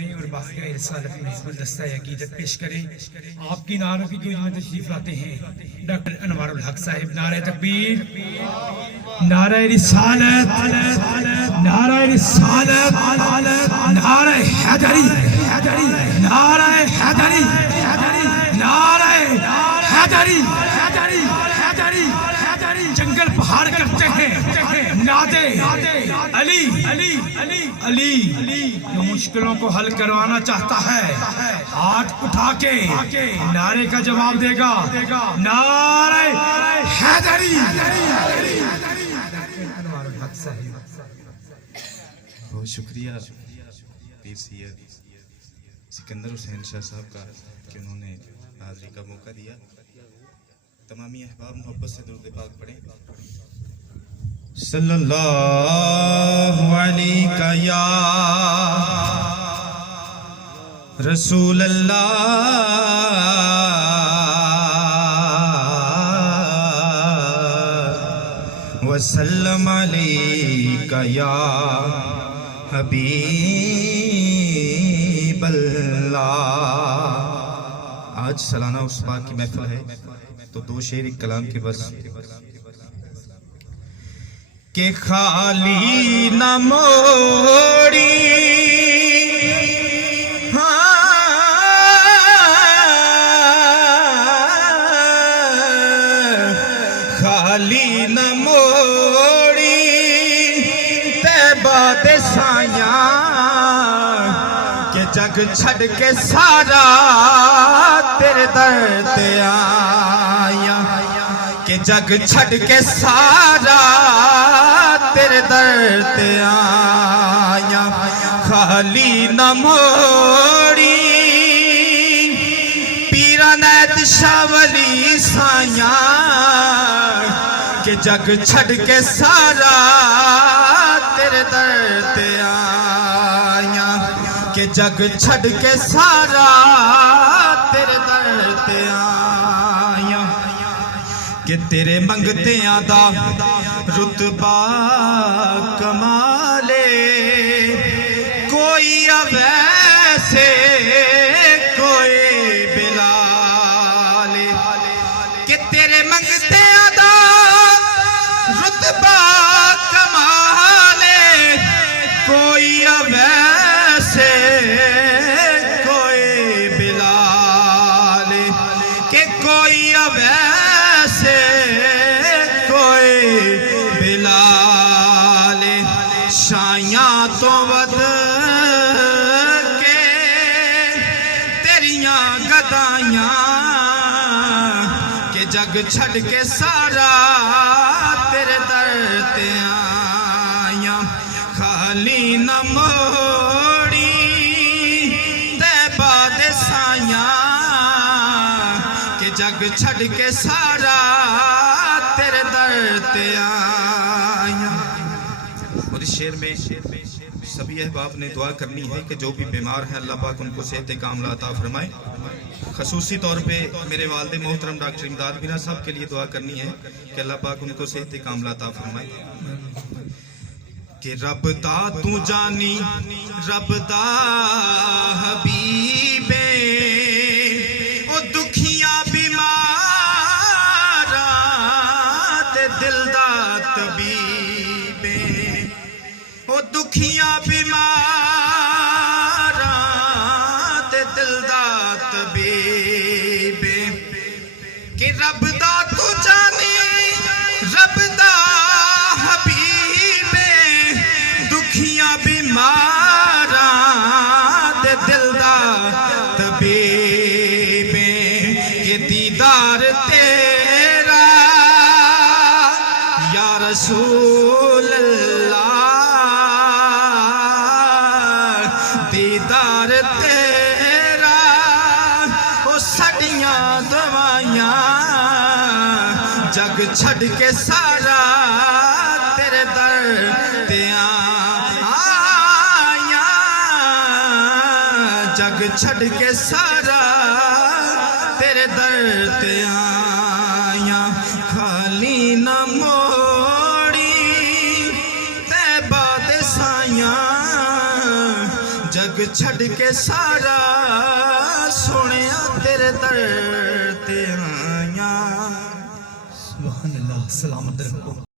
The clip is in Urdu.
فرمائیں اور باقی رسالت میں گلدستہ عقیدت پیش کریں. آپ کی نعروں کی گوج میں تشریف لاتے ہیں ڈاکٹر انوار الحق صاحب. نعرہ تکبیر، نعرہ رسالت، نعرہ رسالت، نعرہ حیدری، نعرہ حیدری، نعرہ حیدری. جنگل پہاڑ کرتے ہیں نادے علی علی علی. جو مشکلوں کو حل کروانا چاہتا ہے ہاتھ اٹھا کے نعرے کا جواب دے گا. نعرہ حیدری. بہت شکریہ پیر سید سکندر حسین شاہ صاحب کا کہ انہوں نے حاضری کا موقع دیا. تمامی احباب محبت سے درود پاک پڑھیں. صلی اللہ علیہ یا رسول اللہ وسلم علیہ یا حبیب اللہ. آج سالانہ اس پاک کی محفل ہے تو دو شعر ایک کلام کے بس. کہ خالی نہ موڑی خالی نہ موڑی طیبہ دے سایاں کہ جگ چھڑ کے سارا تیرے در تے آیا. کہ جگ چھڑ کے سارا تیرے در تے آیا. خالی نہ موڑی پیران ایت شاہ ولی سایاں کہ جگ چھڑ کے سارا تیرے در تے آیا. کہ جگ چھڑ کے سارا تیرے در تے آیا. کہ تیرے منگتے آدھا رتبہ کمالے کوئی اویسے کوئی بلالے. کہ تیرے منگتے آدھا رتبہ کمالے کوئی اویسے کوئی بلالے. کہ کوئی اویسے کوئی بلال. شایاں تو ود کے تیریاں گدائیاں کہ جگ چھڑ کے سارا تیرے در تے آیا. خالی نہ موڑی طیبہ دے سایاں کہ جگ چھڑ کے سارا تیرے در تے آیا. اور اس شعر میں سبھی احباب نے دعا کرنی ہے کہ جو بھی بیمار ہیں اللہ پاک ان کو صحت کاملہ عطا فرمائے. خصوصی طور پہ میرے والد محترم ڈاکٹر امداد بینا صاحب کے لیے دعا کرنی ہے کہ اللہ پاک ان کو صحت کاملہ عطا فرمائے. کہ رب دا تو جانی رب دا حبیبے او دکھیاں بیماراں تے دل دا طبیبے. او دکھیاں بیماراں تے دل دا طبیبے. کہ رب دا تو جانی رب دا حبیبے دکھیاں بیماراں تے دل دا طبیبے. کہ دیدار تیرا یا رسول اللہ دیدار تیرا او سڑیاں دوائیاں جگ چھڑ کے سارا تیرے در تے آیا. جگ چھڑ کے سارا تیرے در تے آیا. خالی نہ موڑی طیبہ دے سایاں جگ چھڑ کے سارا سونیا تیرے در تے آیاں سبحان اللہ، سلامت رکھو.